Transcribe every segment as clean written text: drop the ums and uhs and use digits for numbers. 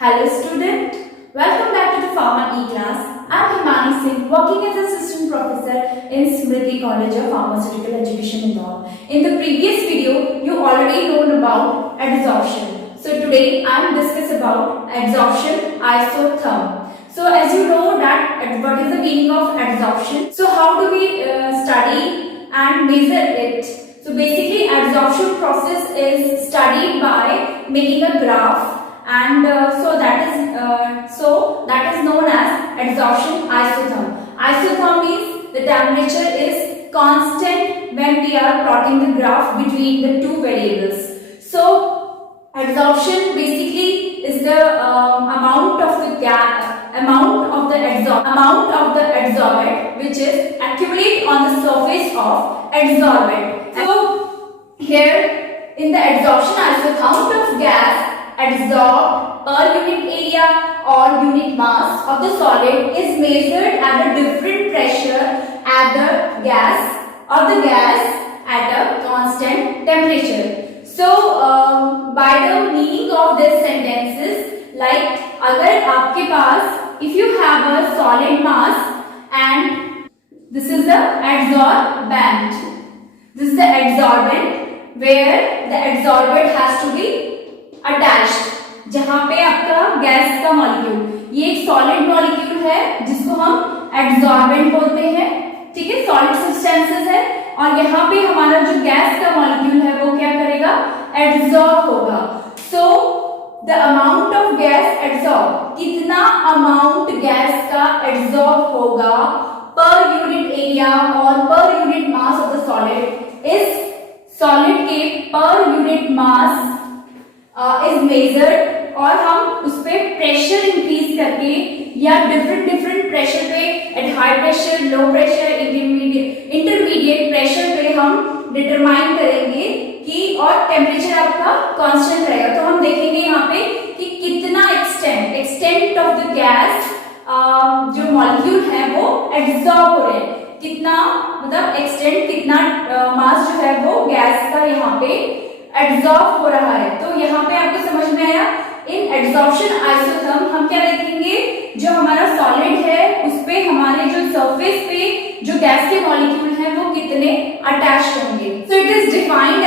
Hello student, welcome back to the Pharma E-class. I am Himani Singh, working as assistant professor in Smriti College of Pharmaceutical Education Indore. In the previous video, you already known about adsorption. So today I am discuss about adsorption isotherm. So as you know that what is the meaning of adsorption? So how do we study and measure it? So basically adsorption process is studied by making a graph, and so that is known as adsorption isotherm. Isotherm means the temperature is constant when we are plotting the graph between the two variables. So adsorption basically is the amount of the adsorbent which is accumulate on the surface of adsorbent. So here in the adsorption isotherm, amount of gas adsorbed per unit area or unit mass of the solid is measured at a different pressure at the gas at a constant temperature. So by the meaning of this sentences, like अगर आपके पास if you have a solid mass and this is the adsorbent, this is the adsorbent where the adsorbent has to be attached, जहां पे आपका gas का molecule, ये एक solid molecule है जिसको हम एडसॉर्बेंट बोलते हैं, ठीक है, सॉलिड सब्सटेंसेस है, और यहाँ पे हमारा जो गैस का मॉलिक्यूल है वो क्या करेगा, एडसॉर्ब होगा. So the amount of gas adsorb, कितना अमाउंट गैस का एडसॉर्ब होगा पर यूनिट एरिया और per unit mass of the solid, इस सॉलिड के per unit mass is measured, और हम उस पे प्रेशर इंक्रीज करके या डिफरेंट प्रेशर पे, at high pressure, low pressure, intermediate pressure पे हम डिटरमाइन करेंगे कि, और टेम्परेचर आपका कांस्टेंट रहेगा. तो हम देखेंगे यहाँ पे कि कितना एक्सटेंट ऑफ द गैस जो मॉलिक्यूल है वो एडसॉर्ब हो रहे हैं, कितना मतलब एक्सटेंट, कितना मास जो है वो गैस का यहाँ पे एडसॉर्ब हो रहा है. तो यहाँ पे आपको समझ में आया. इन एडसॉर्प्शन आइसोथर्म हम क्या देखेंगे, जो हमारा सॉलिड है उस पे हमारे जो सरफेस पे जो गैस के मॉलिक्यूल हैं वो कितने अटैच होंगे. So it is defined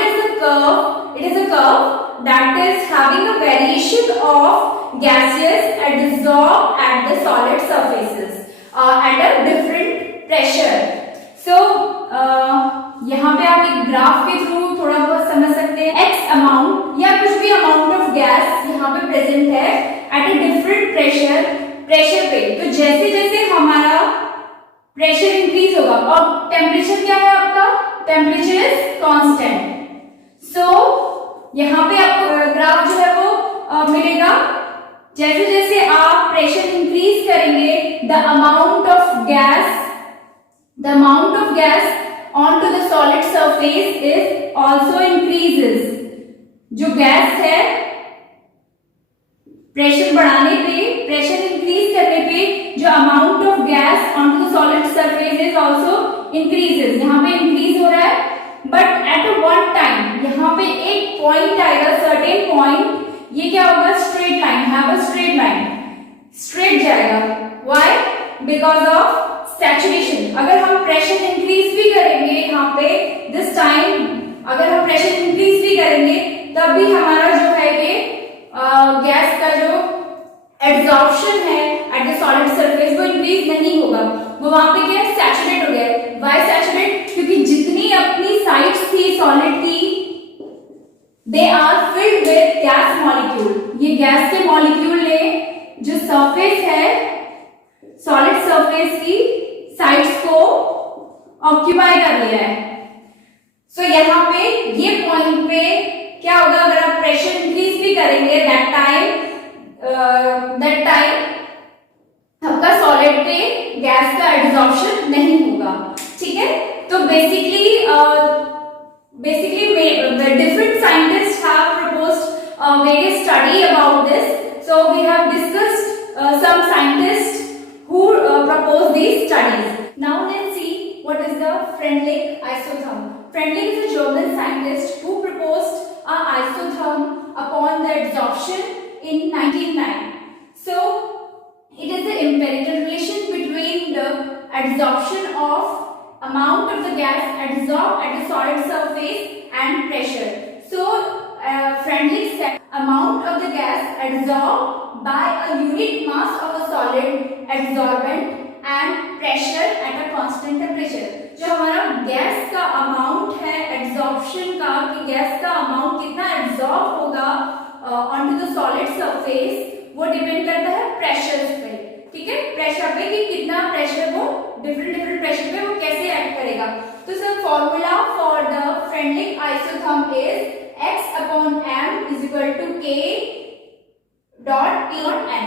as a curve. It is a curve that is having a variation of gases adsorbed at the solid surfaces at a different pressure. So यहाँ पे आप एक graph के through थोड़ा बहुत समझ सकते हैं. एक्स अमाउंट या कुछ भी अमाउंट ऑफ गैस यहाँ पे प्रेजेंट है एट अ डिफरेंट प्रेशर पे. तो जैसे जैसे हमारा प्रेशर इंक्रीज होगा, और टेम्परेचर क्या है आपका, टेम्परेचर इज कांस्टेंट. सो यहाँ पे आपको ग्राफ जो है वो मिलेगा. जैसे जैसे आप प्रेशर इंक्रीज करेंगे, the amount of gas onto the solid surface is also increases. जो गैस है प्रेशर बढ़ाने पे, प्रेशर इंक्रीज करने पे जो amount of gas onto the solid surface is also increases. यहाँ पे इंक्रीज हो रहा है, बट एट वन टाइम यहाँ पे एक पॉइंट आएगा, सर्टेन पॉइंट, ये क्या होगा, straight line, have a straight line, straight जाएगा. व्हाई? Because of saturation. अगर हम प्रेशर इंक्रीज भी करेंगे यहाँ पे दिस टाइम, अगर हम प्रेशर इंक्रीज भी करेंगे तब भी हमारा जो है ये गैस का जो एडसॉर्प्शन है एट द सॉलिड सरफेस वो इंक्रीज नहीं होगा, वो वहां पे क्या सैचुरेट हो गया. Why saturate? क्योंकि जितनी अपनी साइड्स थी सॉलिड की, they are filled with gas molecule. ये गैस के मॉलिक्यूल ने जो सरफेस है सॉलिड सरफेस की साइड्स को ऑक्यूपाई कर लिया है. सो यहाँ पे ये पॉइंट पे क्या होगा, अगर आप प्रेशर इंक्रीज भी करेंगे दैट टाइम आपका सॉलिड पे गैस का एडसॉर्प्शन नहीं होगा. ठीक है. तो basically different scientists have proposed various study about this. So we have discussed some scientists who propose these studies. Now let's see what is the Freundlich isotherm. Freundlich is a German scientist who proposed a isotherm upon the adsorption in 1909. So it is the empirical relation between the adsorption of amount of the gas adsorbed at the solid surface and pressure. So Freundlich said amount of the gas adsorbed by a unit mass of a solid adsorbent and pressure at a constant temperature. जो हमारा gas का amount है adsorption का, कि gas का amount कितना adsorb होगा on to the solid surface, वो डिपेंड करता है प्रेशर्स पे, ठीक है, प्रेशर पे कि कितना प्रेशर वो डिफरेंट प्रेशर पे वो कैसे एक्ट करेगा. तो sir formula for the Freundlich isotherm is x upon m is equal to k dot P dot n.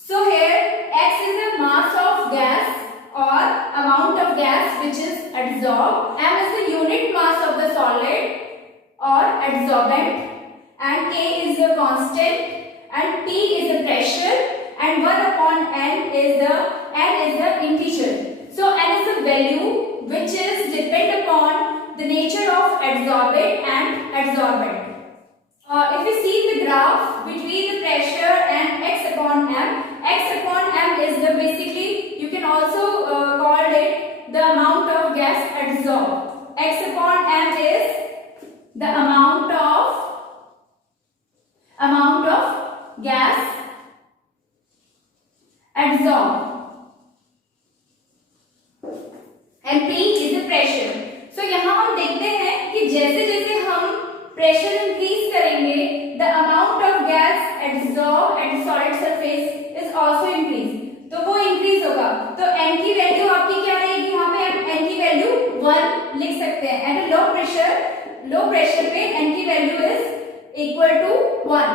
So here x is the mass of gas or amount of gas which is adsorbed, m is the unit mass of the solid or adsorbent, and k is the constant, and P is the pressure, and 1 upon n is the integer. So n is the value which is depend upon the nature of adsorbent and adsorbent. If you see the graph between the pressure and x upon m is the basically you can also call it the amount of gas adsorbed. X upon m is the amount of gas adsorbed, and P is the pressure. So यहाँ हम देखते हैं कि जैसे जैसे हम pressure increase करेंगे, the amount of gas adsorbed at solid surface is also increase. तो वो इंक्रीज होगा, तो n की वैल्यू आपकी क्या रहेगी, यहाँ पे n की वैल्यू 1 लिख सकते हैं. एट लो प्रेशर पे n की वैल्यू इज इक्वल टू 1,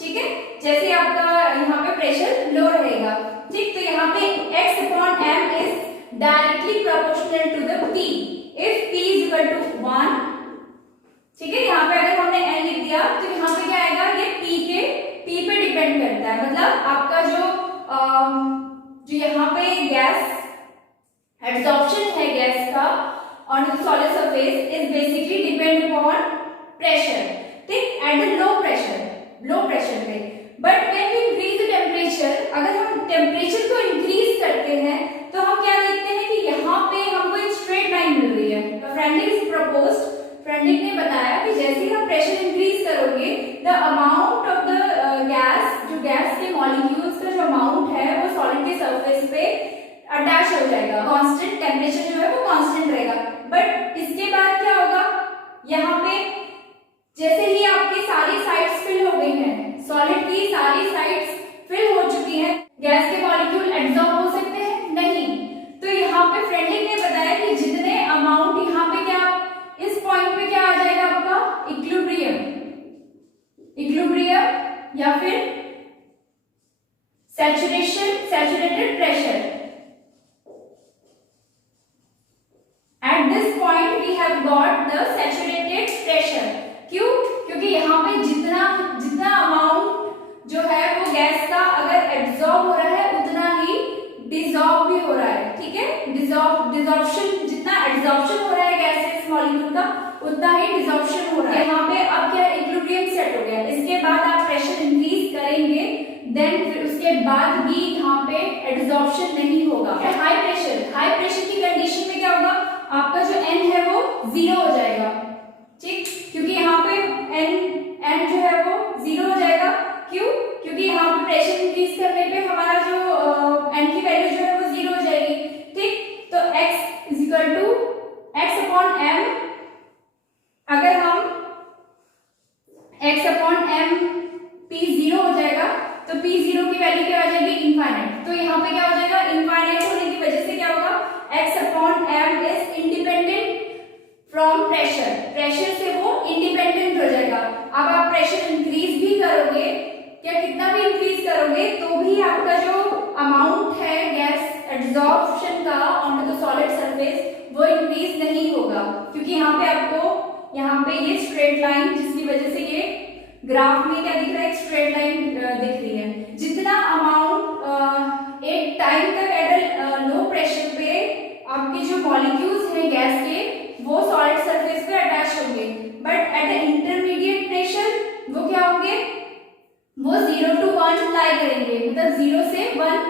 ठीक है, जैसे आपका यहाँ पे प्रेशर लो रहेगा, ठीक. तो यहाँ पे x upon m is directly proportional to the P. If P is equal to 1, ठीक है, यहाँ पे अगर हमने n लिख दिया तो यहाँ पे क्या आएगा, ये P पे डिपेंड करता है. मतलब आपका जो यहाँ पे गैस एड्सॉर्प्शन है गैस का on the solid surface is basically depend upon pressure, ठीक, एट द लो प्रेशर पे. But when we increase the temperature, अगर हम टेम्परेचर को इंक्रीज करते हैं तो हम क्या देखते हैं कि यहाँ पे हमको एक स्ट्रेट लाइन मिल रही है. फ्रेंडलिक ने बताया कि जैसे ही हम प्रेशर इंक्रीज करोगे, the amount of the gas, जो गैस के मॉलिक्यूल्स का जो अमाउंट है वो सॉलिड के सरफेस पे अटैच हो जाएगा. कांस्टेंट टेम्परेचर जो है वो कांस्टेंट रहेगा. बट इसके बाद क्या होगा, यहाँ पे जैसे ही आपकी सारी साइड्स फिल हो गई हैं, सॉलिड की सारी साइड्स फिल हो चुकी हैं, गैस के मॉलिक्यूल एब्जॉर्ब हो सकते हैं नहीं. तो यहाँ पे फ्रेंडलिक ने बताया कि जितने अमाउंट यहाँ पे क्या, इस पॉइंट पे क्या आ जाएगा आपका इक्विलिब्रियम या फिर saturated pressure. At this point we have got the saturated pressure. क्यों? क्योंकि यहाँ पे जितना अमाउंट जो है वो गैस का अगर एब्जॉर्ब हो रहा है उतना ही डिसॉल्व भी हो रहा है, ठीक है. डिसॉर्प्शन, जितना एब्जॉर्प्शन हो रहा है गैस से इस मॉलिक्यूल का, उतना ही डिसॉर्प्शन हो रहा है. यहाँ पे अब क्या इक्विलिब्रियम सेट हो गया. इसके बाद आप प्रेशर इंक्रीज करेंगे, देन फिर उसके बाद भी यहाँ पे एब्जॉर्प्शन नहीं होगा. हाई प्रेशर की कंडीशन में क्या होगा, आपका जो n है वो 0 हो जाएगा, ठीक, क्योंकि यहाँ पे n जो है वो 0 हो जाएगा. क्यों? क्योंकि यहाँ पे प्रेशर इंक्रीज करने पे हमारा जो n की वैल्यू जो है वो 0 हो जाएगी, ठीक. तो x is equal to x upon m, अगर हम x अपॉन m p 0 हो जाएगा तो p 0 की वैल्यू क्या आ जाएगी, इनफाइनाइट. तो यहाँ पे क्या हो जाएगा, इनफाइनाइट होने की वजह से क्या होगा, x upon m is independent from pressure से वो इंडिपेंडेंट हो जाएगा. अब आप प्रेशर इंक्रीज भी करोगे, क्या कितना भी इंक्रीज करोगे तो भी आपका जो अमाउंट है गैस एड्सॉर्प्शन का on to the solid surface वो इंक्रीज नहीं होगा. क्योंकि यहाँ पे आपको यहाँ पे ये स्ट्रेट लाइन, जिसकी वजह से ये ग्राफ में क्या दिख रहा है, एक स्ट्रेट लाइन दिख रही है. जितना अमाउंट एक टाइम तक एट लो प्रेशर पे आपके जो मॉलिक्यूल्स हैं गैस के वो सॉलिड सरफेस पे अटैच होंगे, but at the intermediate pressure वो क्या होंगे, वो 0 to 1 लाई करेंगे, मतलब 0 से 1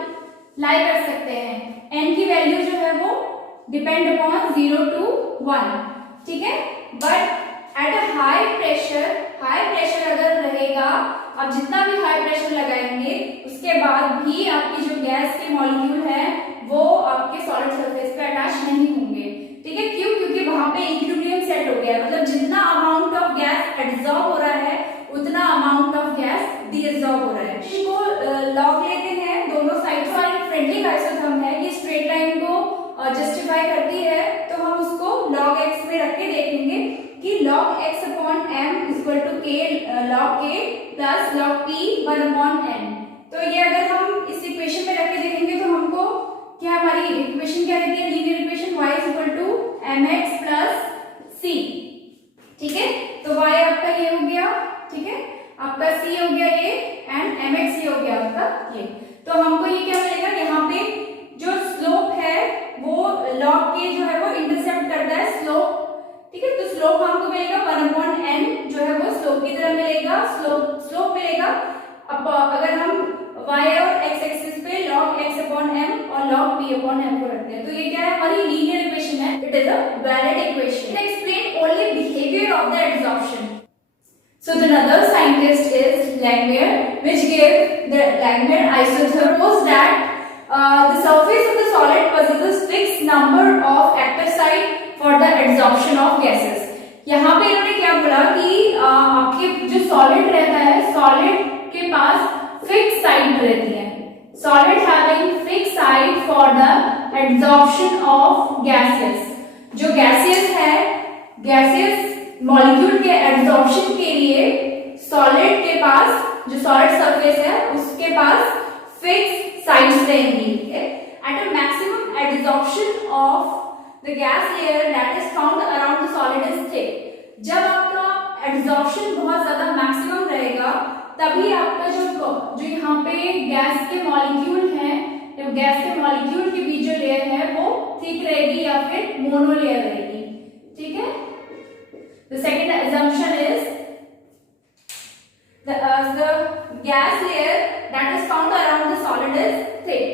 लाई कर सकते हैं। n की वैल्यू जो है वो डिपेंड अपॉन 0 to 1, ठीक है। But at a high pressure अगर रहेगा, आप जितना भी हाई प्रेशर लगाएंगे उसके बाद भी आपकी जो गैस के मॉलिक्यूल है वो आपके सॉलिड सरफेस पे अटैच नहीं होंगे, ठीक है। क्यों? क्योंकि वहां पे इक्विलिब्रियम सेट हो गया है, मतलब जितना अमाउंट ऑफ गैस एब्जॉर्ब हो रहा है उतना अमाउंट ऑफ गैस डीएब्जॉर्ब हो रहा है। इसको लॉग लेते हैं दोनों साइड पर। फ्रेंडली आइसोथर्म है, ये स्ट्रेट लाइन को जस्टिफाई करती है, तो हम उसको log x में रख के देखेंगे कि log x upon m equal to k log k plus log p 1 upon n। तो ये अगर हम इस इक्वेशन में रख के देखेंगे तो हमको क्या, हमारी इक्वेशन क्या रहती है, linear equation y equal to mx plus c, ठीक है। तो y आपका ये हो गया, ठीक है, आपका c हो गया ये, एंड mx ये हो गया आपका ये। तो हमको ये क्या मिलेगा, यहाँ पे जो स्लोप है वो log k जो है वो इंटरसेप्ट करता है स्लोप, ठीक है। तो स्लोप हमको मिलेगा 1 अपॉन n, जो है वो स्लोप की तरह मिलेगा, स्लोप मिलेगा। अब अगर हम y और x एक्सिस पे log x अपॉन m और log p अपॉन m को रखते हैं तो ये क्या है, हमारी लीनियर इक्वेशन है, it is a valid equation. It explain only behaviour of the adsorption. So the another scientist is Langmuir, which gave the Langmuir isotherm proposed that the surface of the solid possesses fixed number of active site for the adsorption of gases। यहाँ पे इन्होंने क्या बोला कि आपके जो solid रहता है, सॉलिड के पास फिक्स साइट रहती है, solid having fix site for the adsorption of gases. जो गैसेस है, गैसेस मॉलिक्यूल के एडसॉर्प्शन के लिए सॉलिड के पास, जो सॉलिड सरफेस है उसके पास फिक्स साइट्स रहेंगी, at a maximum adsorption of the gas layer that is found around the solid is thick. जब आपका एडसॉर्प्शन बहुत ज्यादा मैक्सिमम रहेगा तभी आपका जो यहाँ पे गैस के मॉलिक्यूल हैं, जब गैस के मॉलिक्यूल के बीच जो लेयर है वो थिक रहेगी या फिर मोनो लेयर रहेगी, ठीक है। The second assumption is the gas layer that is found around the solid is thick,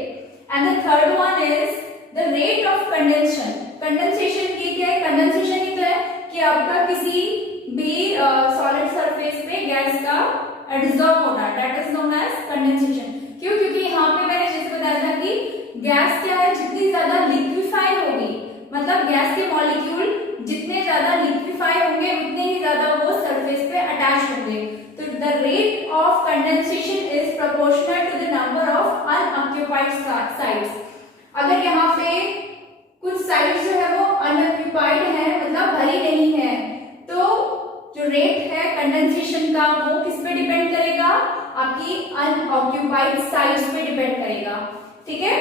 and the third one is the rate of condensation। Condensation की क्या है, कंडेंसेशन की तो है कि आपका किसी भी सॉलिड सरफेस पे गैस का एडसॉर्ब होना, that is known as condensation. क्यों? क्योंकि यहाँ पे मैंने जैसे बताया था कि गैस क्या है, जितनी ज्यादा लिक्विफाई होगी, मतलब गैस के मॉलिक्यूल जितने ज्यादा लिक्विफाई होंगे उतने ही ज्यादा वो सरफेस पे अटैच होंगे। तो the rate of condensation is proportional to the number of unoccupied sites. अगर यहाँ पे कुछ साइट्स जो है वो अनऑक्यूपाइड है, मतलब भरी नहीं है, तो जो रेट है कंडेंसेशन का वो किस पे डिपेंड करेगा, आपकी अनऑक्यूपाइड साइट्स पे डिपेंड करेगा, ठीक है।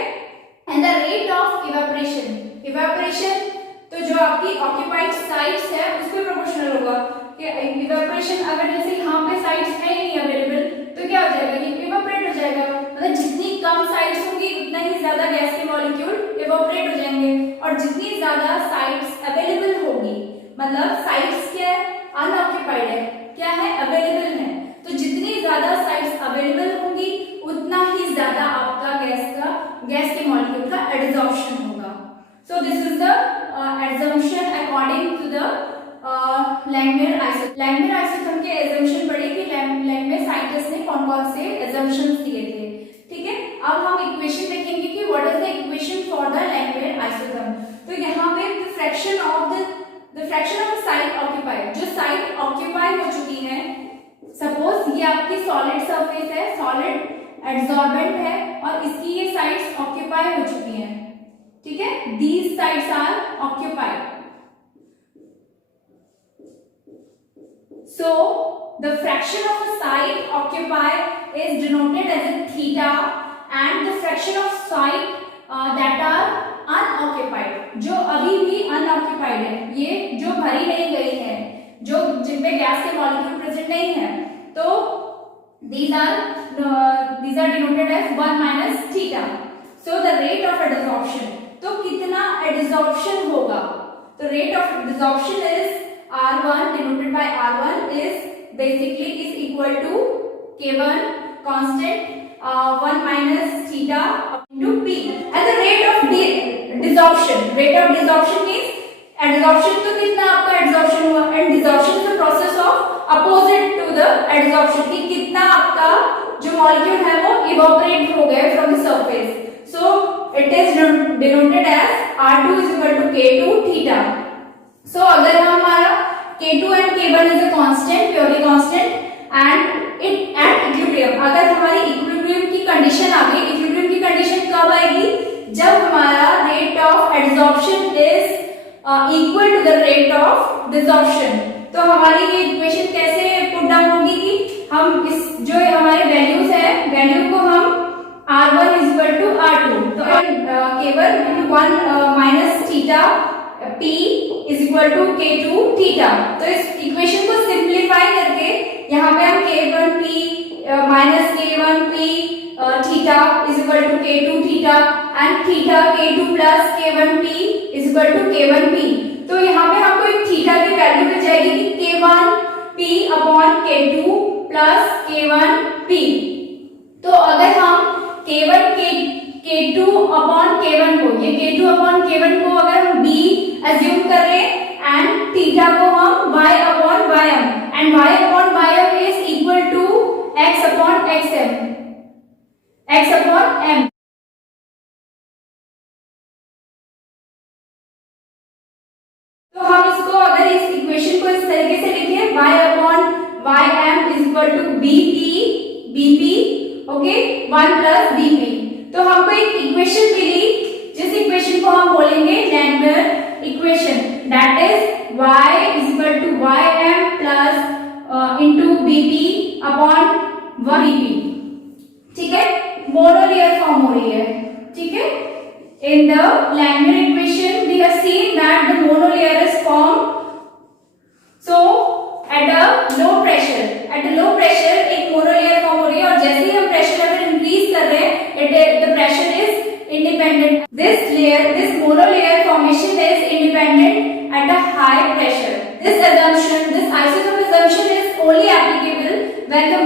And the rate of evaporation, evaporation तो जो आपकी ऑक्यूपाइड साइट्स है उस पे प्रोपोर्शनल होगा कि इवेपोरेशन अगर जैसे यहाँ पे साइट्स है ही नहीं अवेलेबल तो क्या हो जाएगा, ये इवेपोरेट हो जाएगा। मतलब जितनी कम साइट्स होंगी उतना ही ज्यादा गैस के मॉलिक्यूल इवेपोरेट हो जाएंगे, और जितनी ज्यादा साइट्स अवेलेबल होगी, मतलब साइट्स क्या है, अनऑक्यूपाइड है, क्या है, अवेलेबल है, तो जितनी ज्यादा साइट्स अवेलेबल होंगी उतना ही ज्यादा आपका गैस के मॉलिक्यूल का एडसॉर्प्शन होगा। So this is the assumption according to the Langmuir isotherm। Langmuir isotherm के assumption पढ़े कि Langmuir साइंटिस्ट ने कौन कौन से assumptions दिए थे, ठीक है। अब हम इक्वेशन देखेंगे कि what is the equation for the Langmuir isotherm। तो यहाँ पे the fraction of site occupied, जो साइट ऑक्यूपाई हो चुकी है, सपोज ये आपकी सॉलिड सरफेस है, सॉलिड एडसॉर्बेंट है और इसकी ये साइट्स ऑक्यूपाई हो चुकी हैं, ठीक है। These sites are occupied. So the fraction of the site occupied is denoted as a theta, and the fraction of site that are unoccupied, जो अभी भी unoccupied है, ये जो भरी नहीं गई है, जो जिनपे गैस के मॉलिक्यूल प्रेजेंट नहीं है, तो these are denoted as 1 minus theta. So the rate of adsorption, तो कितना एडसॉर्प्शन होगा, तो rate of adsorption is R1 denoted by R1 is basically is equal to K1 constant 1 minus theta into P. And the rate of desorption. Rate of desorption means adsorption तो कितना आपका adsorption हुआ, and desorption is the process of opposite to the adsorption कि कितना आपका जो molecule है वो evaporate हो गए from the surface. So it is denoted as R2 is equal to K2 theta. So अगर हमारा K2 and K1 is a constant, purely constant, and it at equilibrium, अगर हमारी equilibrium की condition आ गई, equilibrium की condition कब आएगी? जब हमारा rate of adsorption is equal to the rate of desorption. तो हमारी ये इक्वेशन कैसे पुट डाउन होगी कि हम इस जो हमारे वैल्यूज है, वैल्यू को हम R1 is equal to R2, तो केवल 1 minus theta P is equal to K2 theta. तो इस इक्वेशन को सिंप्लीफाई करके यहाँ पे हम K1P minus K1P theta is equal to K2 theta and theta K2 plus K1P is equal to K1P. तो यहाँ पे हमको एक थीटा की वैल्यू मिल जाएगी कि K1P upon K2 plus K1P. तो अगर हम K2 upon K1 को, ये K2 upon K1 को अगर हम B assume कर लें and थीटा को हम Y upon Ym, and Y upon Ym is equal to X upon Xm, X upon M. तो हम इसको अगर इस इक्वेशन को इस तरीके से लिखें y upon ym is equal to bp, okay, 1 plus bp. तो हमको एक इक्वेशन मिली जिस इक्वेशन को हम बोलेंगे Langmuir equation, that is y is equal to ym plus into bp upon 1 bp. ठीक है, मोनोलेयर फॉर्म हो रही है. ठीक है, in the Langmuir equation we have seen that the monolayer is formed. So at a low pressure, एक monolayer form हो रही है और जैसे ही हम pressure level increase कर रहे हैं, the pressure is independent. This monolayer formation is independent at a high pressure. This isotherm assumption is only applicable when the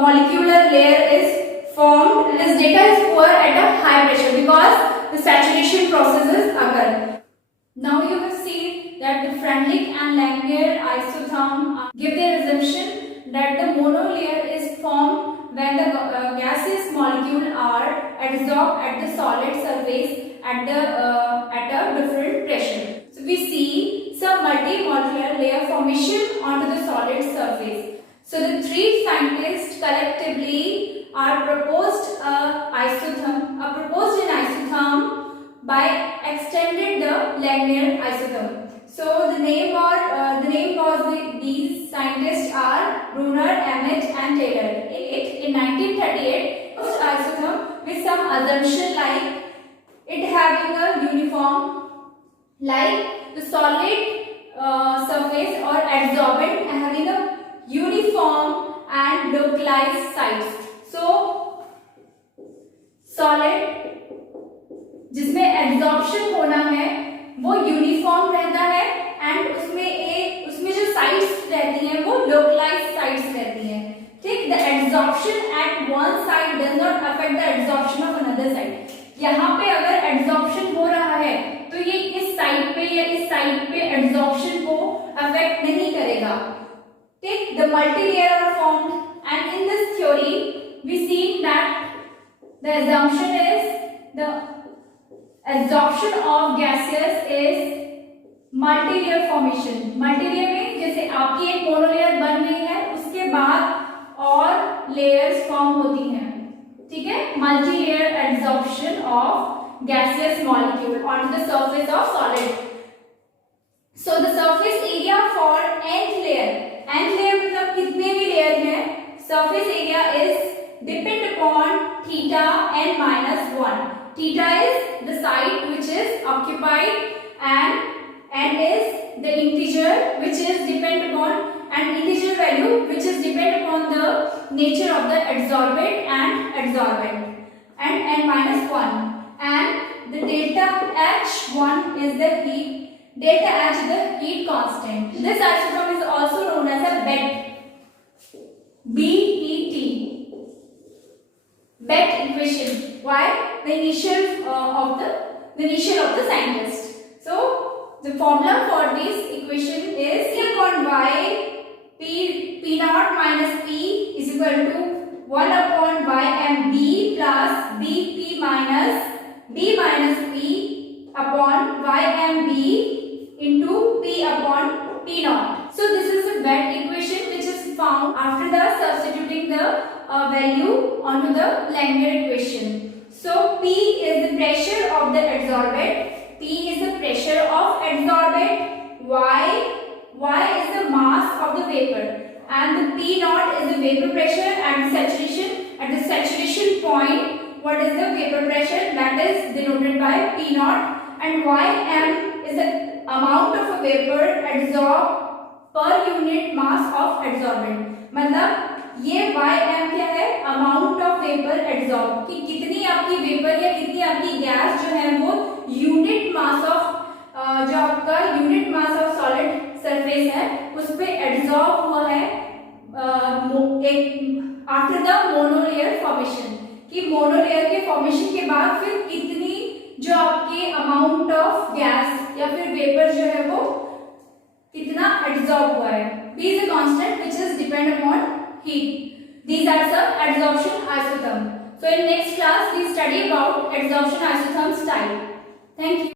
molecular layer is formed. This data is poor at a high pressure because the saturation processes occur. Now you have seen that the Freundlich and Langmuir isotherm give their assumption that the monolayer is formed when the gaseous molecule are adsorbed at the solid surface at a different pressure. So we see some multi-molecular layer formation onto the solid surface. So the three scientists collectively are proposed an isotherm by extended the Langmuir isotherm. So the name was these scientists are Brunner, Emmett and Taylor. In 1938, isotherm with some assumption like it having a uniform, like the solid surface or adsorbent having a uniform and localized sites. So solid जिसमें absorption होना है वो uniform रहता है and उसमें जो sites रहती हैं वो लोकलाइज्ड साइट्स रहती हैं. ठीक, the absorption at one side does not affect the absorption of another side. यहाँ पे अगर एब्जॉर्प्शन हो रहा है तो ये इस साइड पे या इस साइड पे एब्जॉर्प्शन को अफेक्ट नहीं करेगा. ठीक, the multilayer are formed and in this theory we see that the assumption is the adsorption of gases is multi-layer formation. Multi-layer में जैसे आपकी एक मोनोलेयर बन रही है उसके बाद और लेयर्स फॉर्म होती हैं. ठीक है, multi-layer adsorption of gaseous molecule onto the surface of solid. So the surface area for nth layer मतलब कितने भी लेयर हैं, surface area is depend upon theta n minus 1. Theta is the site which is occupied and n is the integer which is depend upon and integer value which is depend upon the nature of the adsorbent and n minus 1, and the delta H1 is the heat constant. This isotherm is also known as a BET. the initial of the scientist. So the formula for this equation is P upon Y, P naught minus P is equal to 1 upon Y and B plus BP minus B minus P upon Y and B into P upon P naught. So this is a wet equation which is found after the substituting the value onto the Langmuir equation. So P is the pressure of the adsorbent, P is the pressure of adsorbent, Y is the mass of the vapor, and the P naught is the vapor pressure at the saturation. At the saturation point, what is the vapor pressure? That is denoted by P naught, and Ym is the amount of a vapor adsorbed per unit mass of adsorbent. मतलब ये Ym क्या है? Amount of vapour adsorb, कि कितनी आपकी vapour या कितनी आपकी गैस जो है वो यूनिट मास ऑफ जो आपका unit mass of solid surface है उस पे एड्सॉर्ब हुआ है एक आफ्टर द मोनोलेयर फॉर्मेशन, कि मोनोलेयर के फॉर्मेशन के बाद फिर कितनी जो आपके अमाउंट ऑफ गैस या फिर वेपर जो है वो कितना एड्सॉर्ब हुआ है. P is a constant which is depend upon heat. These are some adsorption isotherm. So in next class we study about adsorption isotherms type. Thank you.